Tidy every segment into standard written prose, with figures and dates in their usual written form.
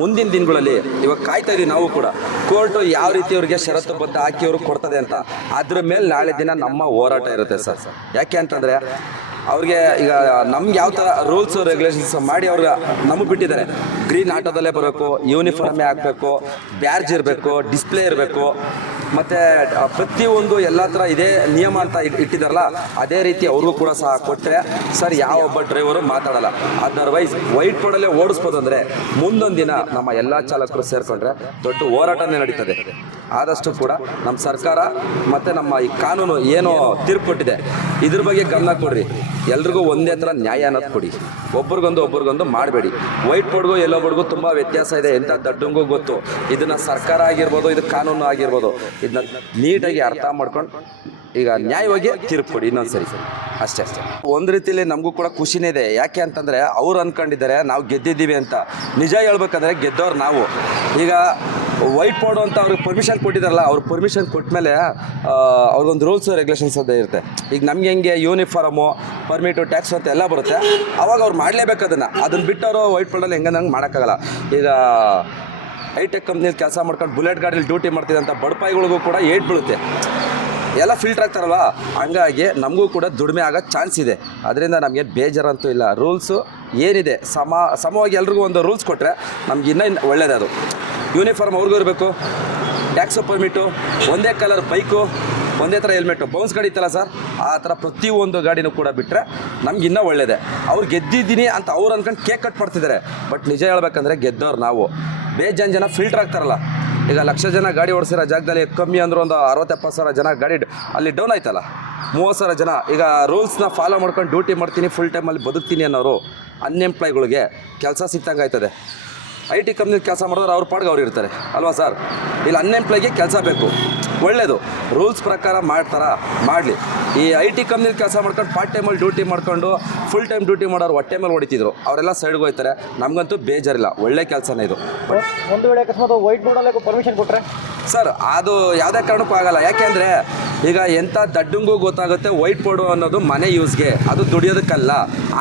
ಮುಂದಿನ ದಿನಗಳಲ್ಲಿ ಇವಾಗ ಕಾಯ್ತಾ ಇದೀವಿ ನಾವು ಕೂಡ ಕೋರ್ಟು ಯಾವ ರೀತಿ ಅವ್ರಿಗೆ ಷರತ್ತುಬದ್ಧ ಹಾಕಿ ಅವ್ರಿಗೆ ಕೊಡ್ತದೆ ಅಂತ. ಅದ್ರ ಮೇಲೆ ನಾಳೆ ದಿನ ನಮ್ಮ ಹೋರಾಟ ಇರುತ್ತೆ ಸರ್. ಯಾಕೆ ಅಂತಂದರೆ ಅವ್ರಿಗೆ ಈಗ ನಮ್ಗೆ ಯಾವ ಥರ ರೂಲ್ಸ್ ರೆಗ್ಯುಲೇಷನ್ಸ್ ಮಾಡಿ ಅವ್ರಿಗೆ ನಮಗೆ ಬಿಟ್ಟಿದ್ದಾರೆ. ಗ್ರೀನ್ ಆಟೋದಲ್ಲೇ ಬರಬೇಕು, ಯೂನಿಫಾರ್ಮೇ ಹಾಕಬೇಕು, ಬ್ಯಾರ್ಜ್ ಇರಬೇಕು, ಡಿಸ್ಪ್ಲೇ ಇರಬೇಕು, ಮತ್ತು ಪ್ರತಿಯೊಂದು ಎಲ್ಲ ಥರ ಇದೇ ನಿಯಮ ಅಂತ ಇಟ್ಟಿದ್ದಾರಲ್ಲ ಅದೇ ರೀತಿ ಅವ್ರಿಗೂ ಕೂಡ ಸಹ ಕೊಟ್ಟರೆ ಸರ್ ಯಾವ ಒಬ್ಬ ಡ್ರೈವರು ಮಾತಾಡಲ್ಲ. ಅದರ್ವೈಸ್ ವೈಟ್ ಬೋರ್ಡಲ್ಲೇ ಓಡಿಸ್ಬೋದು ಅಂದರೆ ಮುಂದೊಂದು ದಿನ ನಮ್ಮ ಎಲ್ಲ ಚಾಲಕರು ಸೇರಿಕೊಂಡ್ರೆ ದೊಡ್ಡ ಹೋರಾಟನೇ ನಡೀತದೆ. ಆದಷ್ಟು ಕೂಡ ನಮ್ಮ ಸರ್ಕಾರ ಮತ್ತು ನಮ್ಮ ಈ ಕಾನೂನು ಏನು ತೀರ್ಪು ಕೊಟ್ಟಿದೆ ಇದ್ರ ಬಗ್ಗೆ ಗಮನ ಕೊಡ್ರಿ. ಎಲ್ರಿಗೂ ಒಂದೇ ಥರ ನ್ಯಾಯ ಅನ್ನೋದು ಕೊಡಿ, ಒಬ್ರಿಗೊಂದು ಮಾಡಬೇಡಿ. ವೈಟ್ ಬೋರ್ಡ್ಗೂ ಎಲ್ಲೋ ಬೋರ್ಡ್ಗೂ ತುಂಬ ವ್ಯತ್ಯಾಸ ಇದೆ, ಎಂಥ ದಡ್ಡಂಗೂ ಗೊತ್ತು. ಇದನ್ನು ಸರ್ಕಾರ ಆಗಿರ್ಬೋದು, ಇದು ಕಾನೂನು ಆಗಿರ್ಬೋದು, ಇದನ್ನ ನೀಟಾಗಿ ಅರ್ಥ ಮಾಡ್ಕೊಂಡು ಈಗ ನ್ಯಾಯವಾಗಿ ತೀರ್ಪು ಕೊಡಿ ಇನ್ನೊಂದು ಸರಿ ಅಷ್ಟೇ. ಒಂದು ರೀತಿಯಲ್ಲಿ ನಮಗೂ ಕೂಡ ಖುಷಿನೇ ಇದೆ. ಯಾಕೆ ಅಂತಂದರೆ ಅವ್ರು ಅಂದ್ಕೊಂಡಿದ್ದಾರೆ ನಾವು ಗೆದ್ದಿದ್ದೀವಿ ಅಂತ. ನಿಜ ಹೇಳ್ಬೇಕಂದ್ರೆ ಗೆದ್ದವ್ರು ನಾವು. ಈಗ ವೈಟ್ ಬೋರ್ಡು ಅಂತ ಅವ್ರಿಗೆ ಪರ್ಮಿಷನ್ ಕೊಟ್ಟಿದ್ದಾರಲ್ಲ, ಅವ್ರು ಪರ್ಮಿಷನ್ ಕೊಟ್ಟ ಮೇಲೆ ಅವ್ರಿಗೊಂದು ರೂಲ್ಸ್ ರೆಗ್ಯುಲೇಷನ್ಸ್ ಅದೇ ಇರುತ್ತೆ. ಈಗ ನಮ್ಗೆ ಹೆಂಗೆ ಯೂನಿಫಾರ್ಮು, ಪರ್ಮಿಟು, ಟ್ಯಾಕ್ಸ್ ಅಂತ ಎಲ್ಲ ಬರುತ್ತೆ, ಅವಾಗ ಅವ್ರು ಮಾಡಲೇಬೇಕು ಅದನ್ನು ಬಿಟ್ಟು ಅವರು ವೈಟ್ ಬೋರ್ಡಲ್ಲಿ ಹೆಂಗೆ ಮಾಡೋಕ್ಕಾಗಲ್ಲ. ಈಗ ಹೈಟೆಕ್ ಕಂಪ್ನಿಯಲ್ಲಿ ಕೆಲಸ ಮಾಡ್ಕೊಂಡು ಬುಲೆಟ್ ಗಾಡೀಲಿ ಡ್ಯೂಟಿ ಮಾಡ್ತಿದ್ದಂಥ ಬಡಪಾಯಿಗಳಿಗೂ ಕೂಡ ಏಟ್ ಬೀಳುತ್ತೆ, ಎಲ್ಲ ಫಿಲ್ಟರ್ ಆಗ್ತಾರಲ್ವ. ಹಂಗಾಗಿ ನಮಗೂ ಕೂಡ ದುಡಿಮೆ ಆಗೋ ಚಾನ್ಸ್ ಇದೆ. ಅದರಿಂದ ನಮಗೇನು ಬೇಜಾರಂತೂ ಇಲ್ಲ. ರೂಲ್ಸು ಏನಿದೆ ಸಮವಾಗಿ ಎಲ್ರಿಗೂ ಒಂದು ರೂಲ್ಸ್ ಕೊಟ್ಟರೆ ನಮ್ಗೆ ಇನ್ನೂ ಒಳ್ಳೇದು. ಅದು ಯೂನಿಫಾರ್ಮ್ ಅವ್ರಿಗೂ ಇರಬೇಕು, ಟ್ಯಾಕ್ಸು, ಪರ್ಮಿಟು, ಒಂದೇ ಕಲರ್ ಬೈಕು, ಒಂದೇ ಥರ ಹೆಲ್ಮೆಟು. ಬೌನ್ಸ್ ಗಾಡಿ ಇತ್ತಲ್ಲ ಸರ್, ಆ ಥರ ಪ್ರತಿಯೊಂದು ಗಾಡಿನೂ ಕೂಡ ಬಿಟ್ಟರೆ ನಮ್ಗೆ ಇನ್ನೂ ಒಳ್ಳೆಯದೇ. ಅವ್ರು ಗೆದ್ದಿದ್ದೀನಿ ಅಂತ ಅವ್ರು ಅಂದ್ಕೊಂಡು ಕೇಕ್ ಕಟ್ ಮಾಡ್ತಿದ್ದಾರೆ. ಬಟ್ ನಿಜ ಹೇಳ್ಬೇಕಂದ್ರೆ ಗೆದ್ದವ್ರು ನಾವು. ಬೇಜಾನ್ ಜನ ಫಿಲ್ಟರ್ ಆಗ್ತಾರಲ್ಲ, ಈಗ ಲಕ್ಷ ಜನ ಗಾಡಿ ಓಡಿಸಿರೋ ಜಾಗದಲ್ಲಿ ಕಮ್ಮಿ ಅಂದರೂ ಒಂದು 60-70 ಸಾವಿರ ಜನ ಗಾಡಿ ಅಲ್ಲಿ ಡೌನ್ ಆಯ್ತಲ್ಲ, 30 ಸಾವಿರ ಜನ ಈಗ ರೂಲ್ಸ್ನ ಫಾಲೋ ಮಾಡ್ಕೊಂಡು ಡ್ಯೂಟಿ ಮಾಡ್ತೀನಿ, ಫುಲ್ ಟೈಮಲ್ಲಿ ಬದುಕ್ತೀನಿ ಅನ್ನೋರು ಅನ್ಎಂಪ್ಲಾಯ್ಗಳಿಗೆ ಕೆಲಸ ಸಿಕ್ತಂಗೆ ಆಯ್ತದೆ. ಐ ಟಿ ಕಂಪ್ನಿಲಿ ಕೆಲಸ ಮಾಡಿದ್ರೆ ಅವ್ರ ಪಾಡ್ಗೆ ಅವ್ರು ಇರ್ತಾರೆ ಅಲ್ವಾ ಸರ್. ಇಲ್ಲಿ ಅನ್ಎಂಪ್ಲಾಯ್ಗೆ ಕೆಲಸ ಬೇಕು, ಒಳ್ಳೆಯದು. ರೂಲ್ಸ್ ಪ್ರಕಾರ ಮಾಡಲಿ. ಈ ಐ ಟಿ ಕಂಪ್ನಿಲಿ ಕೆಲಸ ಮಾಡ್ಕೊಂಡು ಪಾರ್ಟ್ ಟೈಮಲ್ಲಿ ಡ್ಯೂಟಿ ಮಾಡ್ಕೊಂಡು ಫುಲ್ ಟೈಮ್ ಡ್ಯೂಟಿ ಮಾಡೋರು ಹೊಟ್ಟೆ ಮೇಲೆ ಹೊಡಿತಿದ್ರು, ಅವರೆಲ್ಲ ಸೈಡ್ಗೆ ಹೋಗ್ತಾರೆ. ನಮಗಂತೂ ಬೇಜಾರಿಲ್ಲ, ಒಳ್ಳೆ ಕೆಲಸನೇ ಇದು. ಒಂದು ವೇಳೆ ಅಕಸ್ಮಾತ್ ವೈಟ್ ಬೋರ್ಡಲ್ಲೇ ಪರ್ಮಿಷನ್ ಕೊಟ್ಟರೆ ಸರ್ ಅದು ಯಾವುದೇ ಕಾರಣಕ್ಕೂ ಆಗಲ್ಲ. ಯಾಕೆಂದರೆ ಈಗ ಎಂಥ ದಡ್ಡಂಗೂ ಗೊತ್ತಾಗುತ್ತೆ ವೈಟ್ ಬೋರ್ಡು ಅನ್ನೋದು ಮನೆ ಯೂಸ್ಗೆ, ಅದು ದುಡಿಯೋದಕ್ಕಲ್ಲ.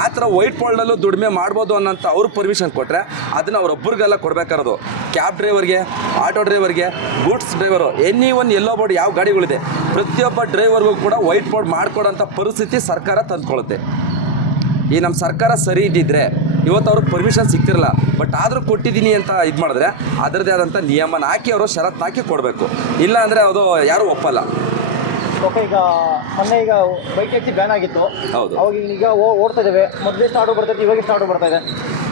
ಆ ಥರ ವೈಟ್ ಬೋರ್ಡಲ್ಲೂ ದುಡಿಮೆ ಮಾಡ್ಬೋದು ಅನ್ನೋಂಥ ಅವ್ರು ಪರ್ಮಿಷನ್ ಕೊಟ್ಟರೆ ಅದನ್ನು ಅವ್ರೊಬ್ಬರಿಗೆಲ್ಲ ಕೊಡಬೇಕಾರೋದು. ಕ್ಯಾಬ್ ಡ್ರೈವರ್ಗೆ, ಆಟೋ ಡ್ರೈವರ್ಗೆ, ಗೂಡ್ಸ್ ಡ್ರೈವರು, ಎನಿ ಒನ್ ಎಲ್ಲೋ ಬೋರ್ಡ್ ಯಾವ ಗಾಡಿಗಳಿದೆ ಪ್ರತಿಯೊಬ್ಬ ಡ್ರೈವರ್ಗೂ ಕೂಡ ವೈಟ್ ಬೋರ್ಡ್ ಮಾಡಿಕೊಡೋಂಥ ಪರಿಸ್ಥಿತಿ ಸರ್ಕಾರ ತಂದುಕೊಳ್ಳುತ್ತೆ. ಈ ನಮ್ಮ ಸರ್ಕಾರ ಸರಿ ಇದ್ದಿದ್ರೆ ಇವತ್ತು ಅವ್ರಿಗೆ ಪರ್ಮಿಷನ್ ಸಿಗ್ತಿರಲ್ಲ. ಬಟ್ ಆದರೂ ಕೊಟ್ಟಿದ್ದೀನಿ ಅಂತ ಇದು ಮಾಡಿದ್ರೆ ಅದರದ್ದೇ ಆದಂಥ ನಿಯಮನ ಹಾಕಿ ಅವರು ಷರತ್ತು ಹಾಕಿ ಕೊಡಬೇಕು. ಇಲ್ಲ ಅಂದರೆ ಅದು ಯಾರೂ ಒಪ್ಪಲ್ಲ. ಓಕೆ, ಈಗ ಮೊನ್ನೆ ಈಗ ಬೈಕ್ ಟ್ಯಾಕ್ಸಿ ಬ್ಯಾನ್ ಆಗಿತ್ತು. ಹೌದು. ಅವಾಗ ಈಗ ಓಡ್ತಾ ಇದ್ದೇವೆ. ಮೊದಲೇ ಸ್ಟಾರ್ಟ್ ಬರ್ತೈತೆ, ಇವಾಗ ಸ್ಟಾರ್ಟ್ ಬರ್ತಾ ಇದೆ.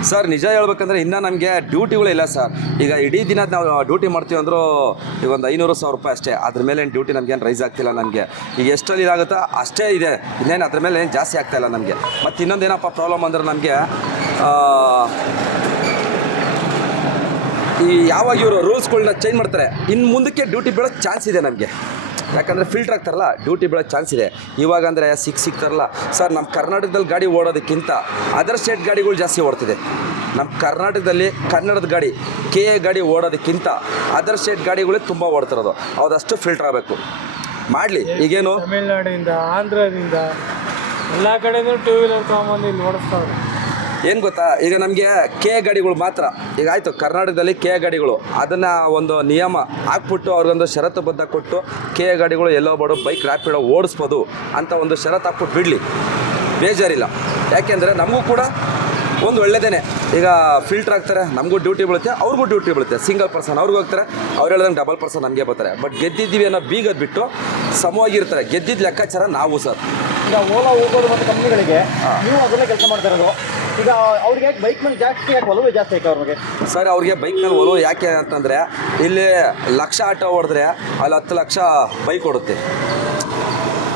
ಸರ್ ನಿಜ ಹೇಳ್ಬೇಕಂದ್ರೆ ಇನ್ನೂ ನಮಗೆ ಡ್ಯೂಟಿಗಳಿಲ್ಲ ಸರ್. ಈಗ ಇಡೀ ದಿನ ನಾವು ಡ್ಯೂಟಿ ಮಾಡ್ತೀವಿ ಅಂದರೂ ಈಗ ಒಂದು 500-1000 ರೂಪಾಯಿ ಅಷ್ಟೇ. ಅದ್ರ ಮೇಲೆ ಏನು ಡ್ಯೂಟಿ ನಮಗೇನು ರೈಸ್ ಆಗ್ತಿಲ್ಲ. ನನಗೆ ಈಗ ಎಷ್ಟಲ್ಲಿ ಇದಾಗುತ್ತೋ ಅಷ್ಟೇ ಇದೆ, ಇನ್ನೇನು ಅದ್ರ ಮೇಲೆ ಏನು ಜಾಸ್ತಿ ಆಗ್ತಾಯಿಲ್ಲ ನಮಗೆ. ಮತ್ತು ಇನ್ನೊಂದೇನಪ್ಪ ಪ್ರಾಬ್ಲಮ್ ಅಂದರೆ ನಮಗೆ ಈ ಯಾವಾಗ ಇವರು ರೂಲ್ಸ್ಗಳನ್ನ ಚೇಂಜ್ ಮಾಡ್ತಾರೆ ಇನ್ನು ಮುಂದಕ್ಕೆ ಡ್ಯೂಟಿ ಬೀಳೋ ಚಾನ್ಸ್ ಇದೆ ನಮಗೆ. ಯಾಕಂದರೆ ಫಿಲ್ಟರ್ ಆಗ್ತಾರಲ್ಲ, ಡ್ಯೂಟಿ ಬೀಳೋ ಚಾನ್ಸ್ ಇದೆ. ಇವಾಗ ಅಂದರೆ ಸಿಗ್ತಾರಲ್ಲ ಸರ್, ನಮ್ಮ ಕರ್ನಾಟಕದಲ್ಲಿ ಗಾಡಿ ಓಡೋದಕ್ಕಿಂತ ಅದರ್ ಸ್ಟೇಟ್ ಗಾಡಿಗಳು ಜಾಸ್ತಿ ಓಡ್ತಿದೆ. ನಮ್ಮ ಕರ್ನಾಟಕದಲ್ಲಿ ಕನ್ನಡದ ಗಾಡಿ KA ಗಾಡಿ ಓಡೋದಕ್ಕಿಂತ ಅದರ್ ಸ್ಟೇಟ್ ಗಾಡಿಗಳೇ ತುಂಬ ಓಡ್ತಿರೋದು. ಅದಷ್ಟು ಫಿಲ್ಟರ್ ಆಗಬೇಕು. ಮಾಡಲಿ. ಈಗೇನು ತಮಿಳ್ನಾಡಿಂದ, ಆಂಧ್ರದಿಂದ ಎಲ್ಲ ಕಡೆಯೂ ಟೂ ವೀಲರ್ ತೊಗೊಂಬಂದು ಇಲ್ಲಿ ಓಡಿಸ್ತಾರೆ. ಏನು ಗೊತ್ತಾ, ಈಗ ನಮಗೆ KA ಗಾಡಿಗಳು ಮಾತ್ರ ಈಗ ಆಯಿತು, ಕರ್ನಾಟಕದಲ್ಲಿ KA ಗಾಡಿಗಳು ಅದನ್ನು ಒಂದು ನಿಯಮ ಹಾಕ್ಬಿಟ್ಟು ಅವ್ರಿಗೊಂದು ಷರತ್ತುಬದ್ಧ ಕೊಟ್ಟು KA ಗಾಡಿಗಳು ಎಲ್ಲೋ ಬೋರ್ಡು, ಬೈಕ್, ರ್ಯಾಪಿಡೋ ಓಡಿಸ್ಬೋದು ಅಂತ ಒಂದು ಷರತ್ತು ಹಾಕ್ಬಿಟ್ಟು ಬಿಡಲಿ, ಬೇಜಾರಿಲ್ಲ. ಯಾಕೆಂದರೆ ನಮಗೂ ಕೂಡ ಒಂದು ಒಳ್ಳೆಯದೇ. ಈಗ ಫಿಲ್ಟರ್ ಆಗ್ತಾರೆ, ನಮಗೂ ಡ್ಯೂಟಿ ಬೀಳುತ್ತೆ, ಅವ್ರಿಗೂ ಡ್ಯೂಟಿ ಬೀಳುತ್ತೆ. ಸಿಂಗಲ್ ಪರ್ಸನ್ ಅವ್ರಿಗೂ ಹೋಗ್ತಾರೆ, ಅವ್ರು ಹೇಳ್ದಂಗೆ ಡಬಲ್ ಪರ್ಸನ್ ನಮಗೆ ಬರ್ತಾರೆ. ಬಟ್ ಗೆದ್ದಿದ್ದೀವಿ ಅನ್ನೋ ಬೀಗದ ಬಿಟ್ಟು ಸಮವಾಗಿರ್ತಾರೆ. ಗೆದ್ದಿದ್ದ ಲೆಕ್ಕಾಚಾರ ನಾವು ಸರ್. ಈಗ ಓಲಾ ಹೋಗೋದು ಮತ್ತು ಕಂಪ್ನಿಗಳಿಗೆ ನೀವು ಅದನ್ನೇ ಕೆಲಸ ಮಾಡ್ತಾ ಇರೋದು. ಈಗ ಅವ್ರಿಗೆ ಬೈಕ್ ಮೇಲೆ ಜಾಸ್ತಿ ಯಾಕೆ ಒಲವು ಜಾಸ್ತಿ ಆಯ್ತು ಅವ್ರಿಗೆ? ಸರ್ ಅವ್ರಿಗೆ ಬೈಕ್ ಮೇಲೆ ಒಲವು ಯಾಕೆ ಅಂತಂದರೆ ಇಲ್ಲಿ 1,00,000 ಆಟೋ ಹೊಡೆದ್ರೆ ಅಲ್ಲಿ 10 ಲಕ್ಷ ಬೈಕ್ ಕೊಡುತ್ತೆ.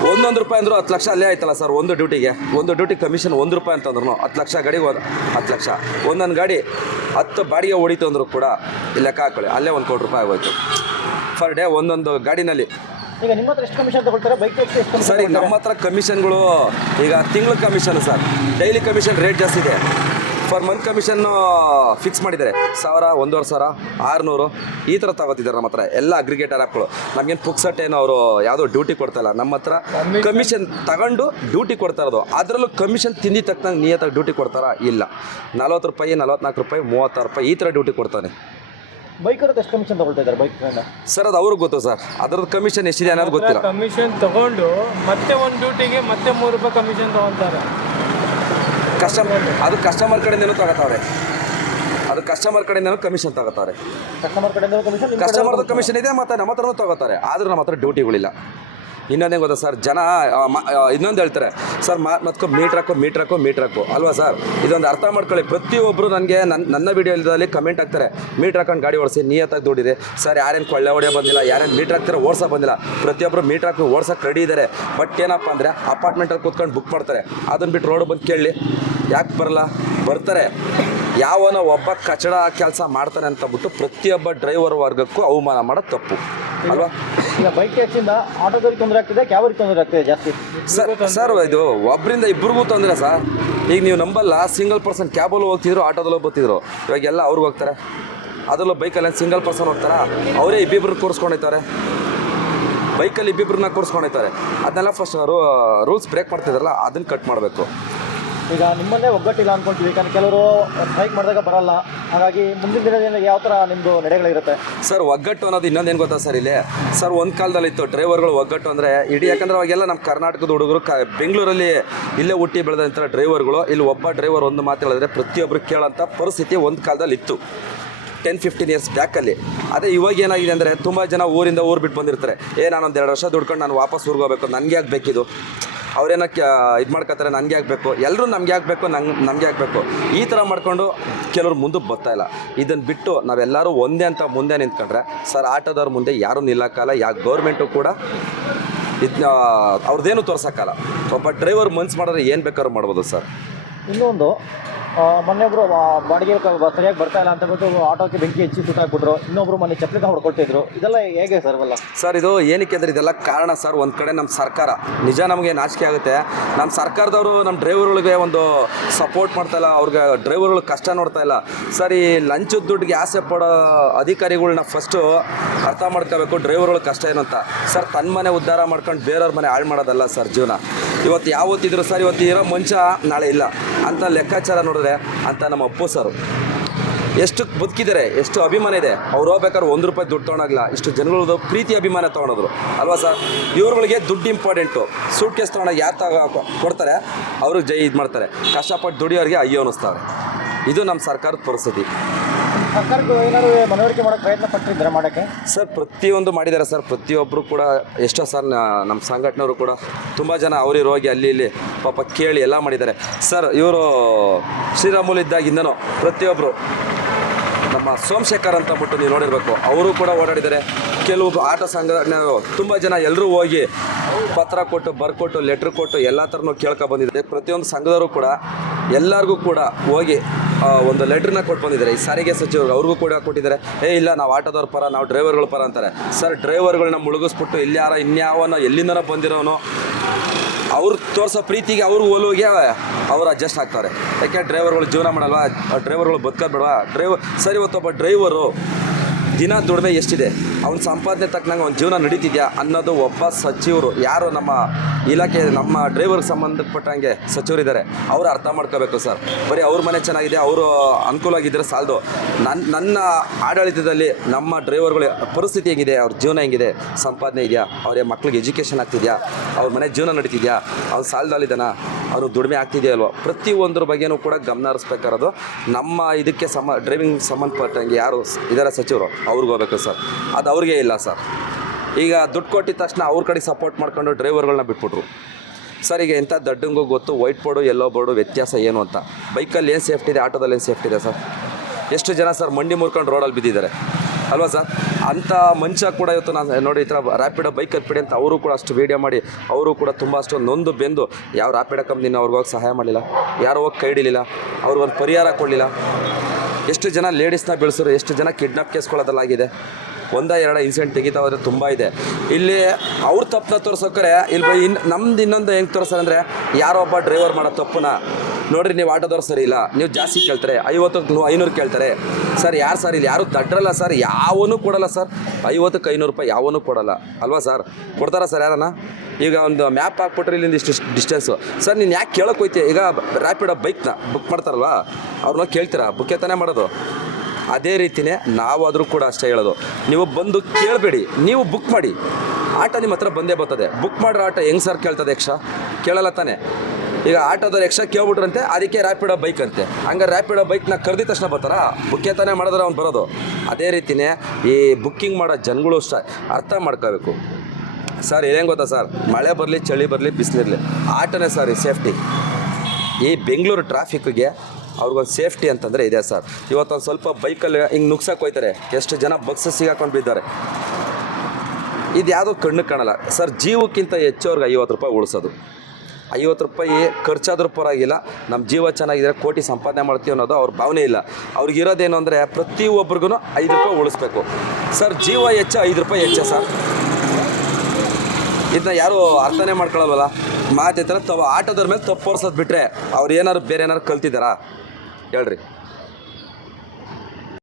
1 ರೂಪಾಯಿ ಅಂದರೂ 10 ಲಕ್ಷ ಅಲ್ಲೇ ಆಯ್ತಲ್ಲ ಸರ್. ಒಂದು ಡ್ಯೂಟಿ ಕಮಿಷನ್ 1 ರೂಪಾಯಿ ಅಂತಂದ್ರು 10 ಲಕ್ಷ ಗಾಡಿಗೆ 10 ಲಕ್ಷ. ಒಂದೊಂದು ಗಾಡಿ 10 ಬಾಡಿಗೆ ಹೊಡಿತು ಅಂದರೂ ಕೂಡ ಲೆಕ್ಕ ಹಾಕೊಳ್ಳಿ, ಅಲ್ಲೇ 1 ಕೋಟಿ ರೂಪಾಯಿ ಆಗೋಯ್ತು ಫರ್ ಡೇ ಒಂದೊಂದು ಗಾಡಿನಲ್ಲಿ. ಈಗ ನಿಮ್ಮ ಹತ್ರ ಎಷ್ಟು ಕಮಿಷನ್ ತಗೊಳ್ತಾರೆ? ಬೈಕ್ ಟ್ಯಾಕ್ಸಿ ಎಷ್ಟು ಸರ್ ಈಗ ನಮ್ಮ ಹತ್ರ ಕಮಿಷನ್ಗಳು ಈಗ ತಿಂಗಳ commission sir, daily commission rate ಜಾಸ್ತಿ ಇದೆ. ಫರ್ ಮಂತ್ ಕಮಿಷನ್ನು ಫಿಕ್ಸ್ ಮಾಡಿದ್ದಾರೆ 1000, 1500, 600 ಈ ಥರ ತಗೋತಿದ್ದಾರೆ ನಮ್ಮ ಹತ್ರ ಎಲ್ಲ ಅಗ್ರಿಗೇಟರ್ ಆ್ಯಪ್ಗಳು. ನಮಗೇನು ಪುಕ್ಸಟ್ ಏನು ಅವರು ಯಾವುದೋ ಡ್ಯೂಟಿ ಕೊಡ್ತಾಯಿಲ್ಲ, ನಮ್ಮ ಹತ್ರ ಕಮಿಷನ್ ತಗೊಂಡು ಡ್ಯೂಟಿ ಕೊಡ್ತಾ ಇರೋದು. ಅದರಲ್ಲೂ ಕಮಿಷನ್ ತಿಂದಿ ತಕ್ಕಂಗೆ ನಿಯತ್ತಾಗಿ ಡ್ಯೂಟಿ ಕೊಡ್ತಾರಾ? ಇಲ್ಲ. 40 ರೂಪಾಯಿ, 44 ರೂಪಾಯಿ, 36 ರೂಪಾಯಿ ಈ ಥರ ಡ್ಯೂಟಿ ಕೊಡ್ತಾನೆ. ಬೈಕರದ್ದು ಎಷ್ಟು ಕಮಿಷನ್ ತಗೊಳ್ತಾ ಇದ್ದಾರೆ ಬೈಕ್ ಸರ್ ಅದು ಅವ್ರಿಗೆ ಗೊತ್ತು ಸರ್, ಅದ್ರದ್ದು ಕಮಿಷನ್ ಎಷ್ಟಿದೆ ಅನ್ನೋದು ಗೊತ್ತಿಲ್ಲ. ಕಮಿಷನ್ ತಗೊಂಡು ಮತ್ತೆ ಒಂದು ಡ್ಯೂಟಿಗೆ ಮತ್ತೆ 3 ರೂಪಾಯಿ ಕಮಿಷನ್ ತಗೊಳ್ತಾರೆ. ಅದು ಕಸ್ಟಮರ್ ಕಡೆಯಿಂದನೂ ತಗೋತಾವ್ರೆ, ಅದು ಕಸ್ಟಮರ್ ಕಡೆಯಿಂದನೂ ಕಮಿಷನ್ ತಗೋತಾರೆ. ಕಸ್ಟಮರ್ ಕಡೆಯಿಂದ ಕಮಿಷನ್ ಕಸ್ಟಮರ್ದು ಕಮಿಷನ್ ಇದೆ ಮತ್ತು ನಮ್ಮ ಹತ್ರನೂ ತಗೋತಾರೆ. ಆದರೂ ನಮ್ಮ ಹತ್ರ ಡ್ಯೂಟಿಗಳಿಲ್ಲ. ಇನ್ನೊಂದೇ ಗೊತ್ತಾ ಸರ್, ಜನ ಇನ್ನೊಂದು ಹೇಳ್ತಾರೆ ಸರ್, ಮತ್ಕೊ ಮೀಟ್ರ್ ಹಾಕು ಅಲ್ವಾ ಸರ್? ಇದೊಂದು ಅರ್ಥ ಮಾಡ್ಕೊಳ್ಳಿ. ಪ್ರತಿಯೊಬ್ಬರು ನನಗೆ ನನ್ನ ವಿಡಿಯೋದಲ್ಲಿ ಕಮೆಂಟ್ ಹಾಕ್ತಾರೆ, ಮೀಟ್ರ್ ಹಾಕೊಂಡು ಗಾಡಿ ಓಡಿಸಿ ನಿಯತ್ತಾಗಿ ದುಡಿದೆ ಸರ್. ಯಾರೇನು ಕೊಳ್ಳೆ ಹೊಡೆಯೋ ಬಂದಿಲ್ಲ, ಯಾರೇನು ಮೀಟ್ರ್ ಹಾಕ್ತಾರೆ ಓಡಿಸೋ ಬಂದಿಲ್ಲ. ಪ್ರತಿಯೊಬ್ಬರು ಮೀಟ್ರ್ ಹಾಕಿ ಓಡ್ಸೋಕೆ ರೆಡಿ ಇದ್ದಾರೆ. ಬಟ್ ಏನಪ್ಪ ಅಂದರೆ ಅಪಾರ್ಟ್ಮೆಂಟಲ್ಲಿ ಕೂತ್ಕೊಂಡು ಬುಕ್ ಮಾಡ್ತಾರೆ. ಅದನ್ನು ಬಿಟ್ಟು ರೋಡ್ ಬಂದು ಕೇಳಿ, ಯಾಕೆ ಬರಲ್ಲ? ಬರ್ತಾರೆ. ಯಾವನೋ ಒಬ್ಬ ಕಚಡ ಕೆಲಸ ಮಾಡ್ತಾನೆ ಅಂತ ಬಿಟ್ಟು ಪ್ರತಿಯೊಬ್ಬ ಡ್ರೈವರ್ ವರ್ಗಕ್ಕೂ ಅವಮಾನ ಮಾಡೋದು ತಪ್ಪು ಅಲ್ವಾ? ಈಗ ಬೈಕ್ ಟ್ಯಾಕ್ಸಿಂದ ಆಟೋದವ್ರಿಗೆ ತೊಂದರೆ ಆಗ್ತಿದೆ, ಕ್ಯಾಬರಿಗೆ ತೊಂದರೆ ಆಗ್ತಿದೆ ಜಾಸ್ತಿ. ಸರ್ ಇದು ಒಬ್ಬರಿಂದ ಇಬ್ಬರಿಗೂ ತೊಂದರೆ ಸರ್. ಈಗ ನೀವು ನಂಬಲ್ಲ, ಸಿಂಗಲ್ ಪರ್ಸನ್ ಕ್ಯಾಬಲ್ಲೂ ಹೋಗ್ತಿದ್ರು, ಆಟೋದಲ್ಲೂ ಬರ್ತಿದ್ರು. ಇವಾಗೆಲ್ಲ ಅವ್ರಿಗೆ ಹೋಗ್ತಾರೆ. ಅದರಲ್ಲೂ ಬೈಕಲ್ಲಿ ಸಿಂಗಲ್ ಪರ್ಸನ್ ಹೋಗ್ತಾರಾ? ಅವರೇ ಇಬ್ಬಿಬ್ರು ಕೂರಿಸ್ಕೊಂಡಿರ್ತಾರೆ. ಬೈಕಲ್ಲಿ ಇಬ್ಬಿಬ್ರನ್ನ ಕೂರಿಸ್ಕೊಂಡಿರ್ತಾರೆ. ಅದನ್ನೆಲ್ಲ ಫಸ್ಟ್ ರೂಲ್ಸ್ ಬ್ರೇಕ್ ಮಾಡ್ತಿದ್ರಲ್ಲ, ಅದನ್ನು ಕಟ್ ಮಾಡಬೇಕು. ಈಗ ನಿಮ್ಮನ್ನೇ ಒಗ್ಗಟ್ಟಿಲ್ಲ ಅಂದ್ಕೊಳ್ತೀವಿ, ಯಾಕಂದ್ರೆ ಕೆಲವರು ಸ್ಟ್ರೈಕ್ ಮಾಡಿದಾಗ ಬರಲ್ಲ. ಹಾಗಾಗಿ ಮುಂದಿನ ದಿನದಿಂದ ಯಾವ ಥರ ನಿಮ್ಮದು ನಡೆಗಳಿರುತ್ತೆ ಸರ್? ಒಗ್ಗಟ್ಟು ಅನ್ನೋದು ಇನ್ನೊಂದೇನು ಗೊತ್ತಾ ಸರ್, ಇಲ್ಲಿ ಸರ್ ಒಂದು ಕಾಲದಲ್ಲಿತ್ತು ಡ್ರೈವರ್ಗಳು ಒಗ್ಗಟ್ಟು ಅಂದರೆ ಇಡೀ. ಯಾಕಂದರೆ ಅವಾಗೆಲ್ಲ ನಮ್ಮ ಕರ್ನಾಟಕದ ಹುಡುಗರು ಬೆಂಗಳೂರಲ್ಲಿ ಇಲ್ಲೇ ಹುಟ್ಟಿ ಬೆಳೆದಂಥ ಡ್ರೈವರ್ಗಳು. ಇಲ್ಲಿ ಒಬ್ಬ ಡ್ರೈವರ್ ಒಂದು ಮಾತು ಹೇಳಿದ್ರೆ ಪ್ರತಿಯೊಬ್ಬರು ಕೇಳೋಂಥ ಪರಿಸ್ಥಿತಿ ಒಂದು ಕಾಲದಲ್ಲಿ ಇತ್ತು, 10-15 ಇಯರ್ಸ್ ಬ್ಯಾಕಲ್ಲಿ. ಅದೇ ಇವಾಗ ಏನಾಗಿದೆ ಅಂದರೆ ತುಂಬ ಜನ ಊರಿಂದ ಊರು ಬಿಟ್ಟು ಬಂದಿರ್ತಾರೆ. ನಾನೊಂದು 2 ವರ್ಷ ದುಡ್ಕೊಂಡು ನಾನು ವಾಪಸ್ ಊರಿಗೆ ಹೋಗ್ಬೇಕು, ನನಗೆ ಯಾಕೆ ಬೇಕಿದು? ಅವರೇನೋ ಇದು ಮಾಡ್ಕೊತಾರೆ, ನನಗೆ ಆಗಬೇಕು, ಎಲ್ಲರೂ ನಮಗೆ ಆಗಬೇಕು, ನಮಗೆ ಆಗಬೇಕು, ಈ ಥರ ಮಾಡ್ಕೊಂಡು ಕೆಲವರು ಮುಂದಕ್ಕೆ ಬರ್ತಾಯಿಲ್ಲ. ಇದನ್ನು ಬಿಟ್ಟು ನಾವೆಲ್ಲರೂ ಒಂದೇ ಅಂತ ಮುಂದೆ ನಿಂತ್ಕೊಂಡ್ರೆ ಸರ್, ಆಟೋದವ್ರ ಮುಂದೆ ಯಾರೂ ನಿಲ್ಲಕ್ಕಾಗಲ್ಲ. ಗೌರ್ಮೆಂಟು ಕೂಡ ಅವ್ರದ್ದೇನು ತೋರ್ಸೋಕ್ಕಲ್ಲ. ಒಬ್ಬ ಡ್ರೈವರ್ ಮನ್ಸು ಮಾಡಿದ್ರೆ ಏನು ಬೇಕಾದ್ರೂ ಮಾಡ್ಬೋದು ಸರ್. ಇನ್ನೊಂದು ಮೊನ್ನೆ ಒಬ್ಬರು ಬಾಡಿಗೆ ಸರಿಯಾಗಿ ಬರ್ತಾ ಇಲ್ಲ ಅಂತ ಬಿಟ್ಟು ಆಟೋಕ್ಕೆ ಬೆಂಕಿ ಹೆಚ್ಚಿ ಸುಟ್ಟಾಕ್ಬಿಟ್ರು. ಇನ್ನೊಬ್ರು ಮೊನ್ನೆ ಚಪ್ಪಲಿ ಹೊಡ್ಕೊಳ್ತಿದ್ರು. ಇದೆಲ್ಲ ಹೇಗೆ ಸರ್ ಇವೆಲ್ಲ? ಸರ್ ಇದು ಏನಕ್ಕೆ ಅಂದರೆ ಇದೆಲ್ಲ ಕಾರಣ ಸರ್. ಒಂದು ಕಡೆ ನಮ್ಮ ಸರ್ಕಾರ ನಿಜ ನಮಗೆ ನಾಚಿಕೆ ಆಗುತ್ತೆ. ನಮ್ಮ ಸರ್ಕಾರದವರು ನಮ್ಮ ಡ್ರೈವರ್ಗಳಿಗೆ ಒಂದು ಸಪೋರ್ಟ್ ಮಾಡ್ತಾಯಿಲ್ಲ, ಅವ್ರಿಗೆ ಡ್ರೈವರ್ಗಳು ಕಷ್ಟ ನೋಡ್ತಾ ಇಲ್ಲ ಸರ್. ಈ ಲಂಚದ ದುಡ್ಡಿಗೆ ಆಸೆ ಪಡೋ ಅಧಿಕಾರಿಗಳ್ನ ಫಸ್ಟು ಅರ್ಥ ಮಾಡ್ಕೋಬೇಕು, ಡ್ರೈವರ್ಗಳ ಕಷ್ಟ ಏನು ಅಂತ. ಸರ್ ತನ್ನ ಮನೆ ಉದ್ಧಾರ ಮಾಡ್ಕೊಂಡು ಬೇರೆಯವ್ರ ಮನೆ ಹಾಳು ಮಾಡೋದಲ್ಲ ಸರ್ ಜೀವನ. ಇವತ್ತು ಯಾವತ್ತಿದ್ರು ಸರ್, ಇವತ್ತು ಇರೋ ಮನುಷ್ಯ ನಾಳೆ ಇಲ್ಲ ಅಂತ ಲೆಕ್ಕಾಚಾರ ನೋಡಿದ್ರೆ ಅಂತ ನಮ್ಮ ಅಪ್ಪು ಸರ್ ಎಷ್ಟು ಬದುಕಿದ್ದಾರೆ, ಎಷ್ಟು ಅಭಿಮಾನ ಇದೆ. ಅವ್ರು ಹೋಗ್ಬೇಕಾದ್ರೆ 1 ರೂಪಾಯಿ ದುಡ್ಡು ತೊಗೊಳಾಗಲ್ಲ. ಇಷ್ಟು ಜನಗಳದ್ದು ಪ್ರೀತಿ ಅಭಿಮಾನ ತೊಗೊಳೋದ್ರು ಅಲ್ವಾ ಸರ್? ಇವ್ರುಗಳಿಗೆ ದುಡ್ಡು ಇಂಪಾರ್ಟೆಂಟು. ಸೂಟ್ ಕೇಸ್ ತೊಗೊಂಡಾಗ ಯಾರು ಕೊಡ್ತಾರೆ ಅವ್ರಿಗೆ ಇದು ಮಾಡ್ತಾರೆ. ಕಷ್ಟಪಟ್ಟು ದುಡಿಯೋರಿಗೆ ಅಯ್ಯೋ ಅನ್ನಿಸ್ತಾರೆ. ಇದು ನಮ್ಮ ಸರ್ಕಾರದ ಪರಿಸ್ಥಿತಿ. ಸರ್ಕಾರಕ್ಕೆ ಏನಾದರೂ ಮನವರಿಕೆ ಮಾಡೋಕ್ಕೆ ಪ್ರಯತ್ನ ಪಟ್ಟಿದ್ದಾರೆ ಮಾಡೋಕ್ಕೆ? ಸರ್ ಪ್ರತಿಯೊಂದು ಮಾಡಿದ್ದಾರೆ ಸರ್. ಪ್ರತಿಯೊಬ್ಬರು ಕೂಡ ಎಷ್ಟೋ ಸರ್ ನಮ್ಮ ಸಂಘಟನೆಯವರು ಕೂಡ ತುಂಬ ಜನ ಅವ್ರಿಗೆ ಹೋಗಿ ಅಲ್ಲಿ ಇಲ್ಲಿ ಪಾಪ ಕೇಳಿ ಎಲ್ಲ ಮಾಡಿದ್ದಾರೆ ಸರ್. ಇವರು ಶ್ರೀರಾಮುಲಿದ್ದಾಗಿಂದನೂ ಪ್ರತಿಯೊಬ್ಬರು ನಮ್ಮ ಸೋಮಶೇಖರ್ ಅಂತ ಬಿಟ್ಟು ನೀವು ನೋಡಿರಬೇಕು, ಅವರು ಕೂಡ ಓಡಾಡಿದ್ದಾರೆ. ಕೆಲವು ಆಟೋ ಸಂಘಟನೆಯವರು ತುಂಬ ಜನ ಎಲ್ಲರೂ ಹೋಗಿ ಪತ್ರ ಕೊಟ್ಟು ಬರ್ಕೊಟ್ಟು ಲೆಟ್ರ್ ಕೊಟ್ಟು ಎಲ್ಲ ಥರನೂ ಬಂದಿದ್ದಾರೆ. ಪ್ರತಿಯೊಂದು ಸಂಘದವರು ಕೂಡ ಎಲ್ಲರಿಗೂ ಕೂಡ ಹೋಗಿ ಒಂದು ಲೆಟ್ರನ್ನ ಕೊಟ್ಟು ಬಂದಿದ್ದಾರೆ. ಈ ಸಾರಿಗೆ ಸಚಿವರು ಅವ್ರಿಗೂ ಕೂಡ ಕೊಟ್ಟಿದ್ದಾರೆ. ಇಲ್ಲ ನಾವು ಆಟೋದವ್ರ ಪರ, ನಾವು ಡ್ರೈವರ್ಗಳ ಪರ ಅಂತಾರೆ ಸರ್. ಡ್ರೈವರ್ಗಳನ್ನ ಮುಳುಗಿಸ್ಬಿಟ್ಟು ಇನ್ಯಾವನೋ ಎಲ್ಲಿಂದನೋ ಬಂದಿರೋನು ಅವ್ರು ತೋರಿಸೋ ಪ್ರೀತಿಗೆ ಅವ್ರು ಹೋಲೋಗಿ ಅವ್ರು ಅಡ್ಜಸ್ಟ್ ಆಗ್ತಾರೆ. ಯಾಕೆ ಡ್ರೈವರ್ಗಳು ಜೀವನ ಮಾಡಲ್ವಾ? ಡ್ರೈವರ್ಗಳು ಬದುಕೋದು ಬೇಡವಾ? ಸರಿ, ಇವತ್ತೊಬ್ಬ ಡ್ರೈವರು ದಿನ ದುಡಿಮೆ ಎಷ್ಟಿದೆ, ಅವ್ನ ಸಂಪಾದನೆ ತಕ್ಕನಂಗೆ ಅವ್ನ ಜೀವನ ನಡೀತಿದ್ಯಾ ಅನ್ನೋದು ಒಬ್ಬ ಸಚಿವರು, ಯಾರು ನಮ್ಮ ಇಲಾಖೆ ನಮ್ಮ ಡ್ರೈವರ್ಗೆ ಸಂಬಂಧಪಟ್ಟಂಗೆ ಸಚಿವರಿದ್ದಾರೆ, ಅವರು ಅರ್ಥ ಮಾಡ್ಕೋಬೇಕು ಸರ್. ಬರೀ ಅವ್ರ ಮನೆ ಚೆನ್ನಾಗಿದೆ, ಅವರು ಅನುಕೂಲ ಆಗಿದ್ದರೆ ಸಾಲದು. ನನ್ನ ಆಡಳಿತದಲ್ಲಿ ನಮ್ಮ ಡ್ರೈವರ್ಗಳ ಪರಿಸ್ಥಿತಿ ಹೇಗಿದೆ, ಅವ್ರ ಜೀವನ ಹೆಂಗಿದೆ, ಸಂಪಾದನೆ ಇದೆಯಾ, ಅವ್ರ ಮಕ್ಳಿಗೆ ಎಜುಕೇಷನ್ ಆಗ್ತಿದೆಯಾ, ಅವ್ರ ಮನೆ ಜೀವನ ನಡೀತಿದೆಯಾ, ಅವ್ನು ಸಾಲದಲ್ಲಿದ್ದಾನ, ಅವರು ದುಡಿಮೆ ಆಗ್ತಿದೆಯಲ್ವ, ಪ್ರತಿಯೊಂದರ ಬಗ್ಗೆನೂ ಕೂಡ ಗಮನ ಹರಿಸ್ಬೇಕಾರೋದು ನಮ್ಮ ಇದಕ್ಕೆ ಡ್ರೈವಿಂಗ್ ಸಂಬಂಧಪಟ್ಟಂಗೆ ಯಾರು ಇದ್ದಾರೆ ಸಚಿವರು ಅವ್ರಿಗೆ ಹೋಗ್ಬೇಕು ಸರ್. ಅದು ಅವ್ರಿಗೆ ಇಲ್ಲ ಸರ್. ಈಗ ದುಡ್ಡು ಕೊಟ್ಟಿದ ತಕ್ಷಣ ಅವ್ರ ಕಡೆ ಸಪೋರ್ಟ್ ಮಾಡ್ಕೊಂಡು ಡ್ರೈವರ್ಗಳನ್ನ ಬಿಟ್ಬಿಟ್ರು ಸರ್. ಈಗ ಎಂಥ ದಡ್ಡಂಗೂ ಗೊತ್ತು ವೈಟ್ ಬೋರ್ಡು ಯೆಲ್ಲೋ ಬೋರ್ಡು ವ್ಯತ್ಯಾಸ ಏನು ಅಂತ. ಬೈಕಲ್ಲಿ ಏನು ಸೇಫ್ಟಿ ಇದೆ, ಆಟೋದಲ್ಲಿ ಏನು ಸೇಫ್ಟಿ ಇದೆ ಸರ್? ಎಷ್ಟು ಜನ ಸರ್ ಮಂಡಿ ಮುರ್ಕೊಂಡು ರೋಡಲ್ಲಿ ಬಿದ್ದಿದ್ದಾರೆ ಅಲ್ವಾ ಸರ್? ಅಂಥ ಮನುಷ್ಯ ಕೂಡ ಇವತ್ತು ನಾನು ನೋಡಿ ಈ ಥರ ರ್ಯಾಪಿಡೋ ಬೈಕ್ ಹತ್ಬಿಡಿ ಅಂತ ಅವರು ಕೂಡ ಅಷ್ಟು ವೀಡಿಯೋ ಮಾಡಿ ಅವರು ಕೂಡ ತುಂಬ ಅಷ್ಟು ನೊಂದು ಬೆಂದು ಯಾವ ರ್ಯಾಪಿಡೋ ಕಂಪ್ನಿನ ಅವ್ರಿಗೆ ಹೋಗಿ ಸಹಾಯ ಮಾಡಲಿಲ್ಲ, ಯಾರು ಹೋಗಿ ಕೈ ಹಿಡಿಲಿಲ್ಲ, ಅವ್ರಿಗೊಂದು ಪರಿಹಾರ ಕೊಡಲಿಲ್ಲ. ಎಷ್ಟು ಜನ ಲೇಡೀಸ್ನ ಬೆಳೆಸೋರು, ಎಷ್ಟು ಜನ ಕಿಡ್ನಾಪ್ ಕೇಸ್ಕೊಳ್ಳೋದಲ್ಲಾಗಿದೆ. ಒಂದ ಎರಡು ಇನ್ಸಿಡೆಂಟ್ ತೆಗಿತಾ ಹೋದರೆ ತುಂಬ ಇದೆ. ಇಲ್ಲಿ ಅವ್ರ ತಪ್ಪನ್ನ ತೋರ್ಸೋಕ್ರೆ ಇಲ್ಲಿ ನಮ್ದು ಇನ್ನೊಂದು ಹೆಂಗೆ ತೋರಿಸ್ತಾರೆ ಅಂದರೆ, ಯಾರೋ ಒಬ್ಬ ಡ್ರೈವರ್ ಮಾಡೋ ತಪ್ಪನ್ನ ನೋಡಿರಿ, ನೀವು ಆಟೋದವ್ರು ಸರಿ ಇಲ್ಲ, ನೀವು ಜಾಸ್ತಿ ಕೇಳ್ತಾರೆ, 50 500 ಕೇಳ್ತಾರೆ. ಸರ್ ಯಾರು ಸರ್ ಇಲ್ಲಿ ಯಾರು ದಡ್ರಲ್ಲ ಸರ್, ಯಾವನೂ ಕೊಡಲ್ಲ ಸರ್. 50ಕ್ಕೆ 500 ರೂಪಾಯಿ ಯಾವನೂ ಕೊಡಲ್ಲ ಅಲ್ವಾ ಸರ್? ಕೊಡ್ತಾರಾ ಸರ್ ಯಾರನ್ನ? ಈಗ ಒಂದು ಮ್ಯಾಪ್ ಹಾಕ್ಬಿಟ್ರೆ ಇಲ್ಲಿಂದ ಇಷ್ಟು ಡಿಸ್ಟೆನ್ಸು. ಸರ್ ನೀನು ಯಾಕೆ ಕೇಳೋಕೆ ಹೋಯ್ತೀಯ? ಈಗ ರ್ಯಾಪಿಡೋ ಬೈಕ್ನ ಬುಕ್ ಮಾಡ್ತಾರಲ್ವ, ಅವ್ರನ್ನ ಕೇಳ್ತೀರಾ? ಬುಕ್ ತಾನೇ ಮಾಡೋದು. ಅದೇ ರೀತಿಯೇ ನಾವಾದರೂ ಕೂಡ ಅಷ್ಟೇ ಹೇಳೋದು, ನೀವು ಬಂದು ಕೇಳಬೇಡಿ, ನೀವು ಬುಕ್ ಮಾಡಿ. ಆಟೋ ನಿಮ್ಮ ಹತ್ರ ಬಂದೇ ಬರ್ತದೆ. ಬುಕ್ ಮಾಡಿರೋ ಆಟೋ ಹೆಂಗೆ ಸರ್ ಕೇಳ್ತದೆ ಎಕ್ಸ್ಟ್ರಾ? ಕೇಳಲ್ಲ ತಾನೆ. ಈಗ ಆಟೋದವ್ರು ಎಕ್ಸ್ಟ್ರಾ ಕೇಳ್ಬಿಟ್ರಂತೆ, ಅದಕ್ಕೆ ರ್ಯಾಪಿಡೋ ಬೈಕ್ ಅಂತೆ. ಹಂಗೆ ರ್ಯಾಪಿಡೋ ಬೈಕ್ನ ಕರೆದಿದ ತಕ್ಷಣ ಬರ್ತಾರಾ? ಬುಕ್ಕೇ ತಾನೇ ಮಾಡಿದ್ರೆ ಅವ್ನು ಬರೋದು. ಅದೇ ರೀತಿಯೇ ಈ ಬುಕ್ಕಿಂಗ್ ಮಾಡೋ ಜನಗಳು ಅಷ್ಟೇ ಅರ್ಥ ಮಾಡ್ಕೋಬೇಕು. ಸರ್ ಏನೇನು ಗೊತ್ತಾ ಸರ್, ಮಳೆ ಬರಲಿ ಚಳಿ ಬರಲಿ ಬಿಸಿಲಿರಲಿ, ಆಟೋನೇ ಸರ್ ಈ ಸೇಫ್ಟಿ. ಈ ಬೆಂಗಳೂರು ಟ್ರಾಫಿಕ್ಗೆ ಅವ್ರಿಗೊಂದು ಸೇಫ್ಟಿ ಅಂತಂದರೆ ಇದೆ ಸರ್. ಇವತ್ತೊಂದು ಸ್ವಲ್ಪ ಬೈಕಲ್ಲಿ ಹಿಂಗೆ ನುಗ್ಸಕ್ಕೆ ಹೋಯ್ತಾರೆ, ಎಷ್ಟು ಜನ ಬಗ್ಸ್ ಸಿಗಾಕೊಂಡು ಬಿದ್ದಾರೆ. ಇದು ಯಾವುದೋ ಕಣ್ಣು ಕಾಣಲ್ಲ ಸರ್. ಜೀವಕ್ಕಿಂತ ಹೆಚ್ಚು ಅವ್ರಿಗೆ 50 ರೂಪಾಯಿ ಉಳಿಸೋದು. 50 ರೂಪಾಯಿ ಖರ್ಚಾದ್ರೂ ಪರವಾಗಿಲ್ಲ, ನಮ್ಮ ಜೀವ ಚೆನ್ನಾಗಿದ್ರೆ ಕೋಟಿ ಸಂಪಾದನೆ ಮಾಡ್ತೀವಿ ಅನ್ನೋದು ಅವ್ರ ಭಾವನೆ ಇಲ್ಲ. ಅವ್ರಿಗಿರೋದೇನು ಅಂದರೆ ಪ್ರತಿಯೊಬ್ಬರಿಗೂ 5 ರೂಪಾಯಿ ಉಳಿಸ್ಬೇಕು ಸರ್. ಜೀವ ಹೆಚ್ಚು, 5 ರೂಪಾಯಿ ಹೆಚ್ಚು ಸರ್. ಇದನ್ನ ಯಾರು ಅರ್ಥನೇ ಮಾಡ್ಕೊಳ್ಳಲ್ವಲ್ಲ. ಮಾತಿರ್ತಾರೆ ಆಟೋದವ್ರ ಮೇಲೆ ತಪ್ಪು ಹೊರ್ಸೋದು ಬಿಟ್ಟರೆ ಅವ್ರು ಏನಾದ್ರು ಬೇರೆ ಏನಾದ್ರು ಕಲ್ತಿದ್ದಾರಾ ಹೇಳ್ರಿ?